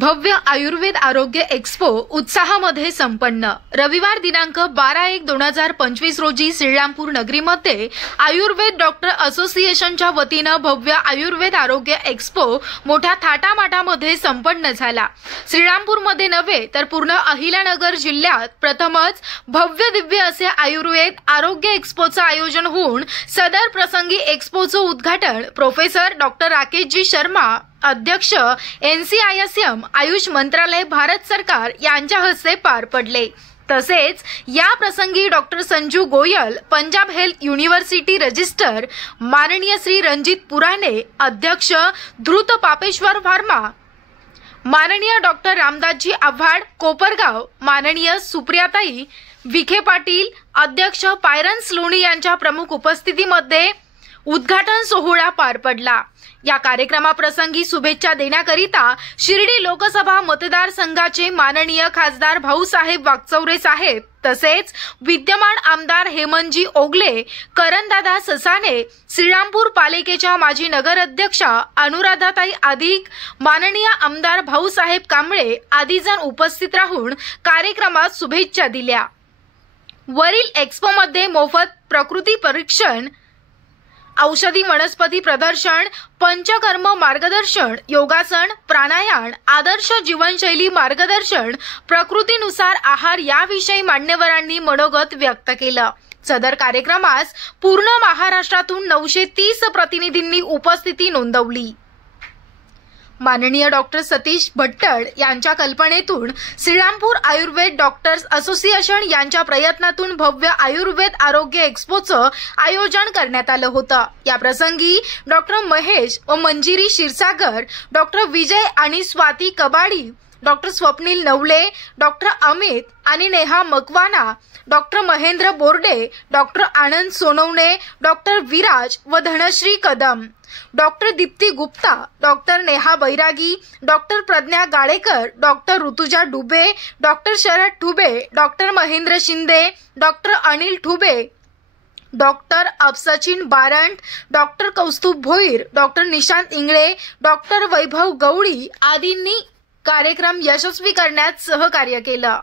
भव्य आयुर्वेद आरोग्य एक्स्पो उत्साहामध्ये संपन्न। रविवार दिनांक 12/1/2025 रोजी श्रीरामपूर नगरीमध्ये आयुर्वेद डॉक्टर असोसिएशनच्या वतीने भव्य आयुर्वेद आरोग्य एक्स्पो मोठ्या थाटामाटामध्ये संपन्न झाला। श्रीरामपूरमध्ये नव्हे तर पूर्ण अहिल्यानगर जिल्ह्यात प्रथमच भव्य दिव्य असे आयुर्वेद आरोग्य एक्स्पोचे आयोजन होऊन सदर प्रसंगी एक्स्पोचे उद्घाटन प्रोफेसर डॉक्टर राकेशजी शर्मा अध्यक्ष NCISM आयुष मंत्रालय भारत सरकार यांच्या हस्ते पार पडले। तसेच या प्रसंगी doctor Sanju Goyal Punjab health university register, माननीय श्री रणजित पुराणे अध्यक्ष धृत पापेश्वर फार्मा, माननीय डॉक्टर रामदासजी आव्हाड कोपरगाव, माननीय सुप्रियाताई विखे पाटील अध्यक्ष पायरन्स लोणी यांच्या प्रमुख उपस्थितीमध्ये उद्घाटन सोहळा पार पडला। या कार्यक्रमाप्रसंगी शुभेच्छा देण्याकरिता शिर्डी लोकसभा मतदारसंघाचे माननीय खासदार भाऊसाहेब वागचौरे साहेब, तसेच विद्यमान आमदार हेमंतजी ओगले, करणदादा ससाने, श्रीरामपूर पालिकेच्या माजी नगराध्यक्षा अनुराधाताई आदिक, माननीय आमदार भाऊसाहेब कांबळे आदी जण उपस्थित राहून कार्यक्रमात शुभेच्छा दिल्या। वरील एक्स्पोमध्ये मोफत प्रकृती परीक्षण, औषधी वनस्पती प्रदर्शन, पंचकर्म मार्गदर्शन, योगासन, प्राणायाम, आदर्श जीवनशैली मार्गदर्शन, प्रकृतीनुसार आहार याविषयी मान्यवरांनी मनोगत व्यक्त केलं। सदर कार्यक्रमास पूर्ण महाराष्ट्रातून 930 प्रतिनिधींनी उपस्थिती नोंदवली। माननीय डॉक्टर सतीश भट्टड यांच्या कल्पनेतून श्रीरामपूर आयुर्वेद डॉक्टर्स असोसिएशन यांच्या प्रयत्नातून भव्य आयुर्वेद आरोग्य एक्स्पोचं आयोजन करण्यात आलं होतं। या प्रसंगी डॉक्टर महेश व मंजिरी क्षीरसागर, डॉक्टर विजय आणि स्वाती कबाडी, डॉक्टर स्वप्नील नवले, डॉक्टर अमित आणि Neha Makwana, doctor Mahendra Borde, doctor Anand Sonawane, doctor Viraj व Dhanashree Kadam, doctor Deepti Gupta, doctor Neha Bairagi, doctor Pradnya Gadekar, doctor Rutuja Dube, doctor Sharad Thube, doctor Mahendra Shinde, doctor Anil Thube, doctor अफसचिन Barant, doctor Kaustubh Bhoir, doctor Nishant Ingale, doctor Vaibhav Gawali आदींनी कार्यक्रम यशस्वी करण्यात सहकार्य केलं।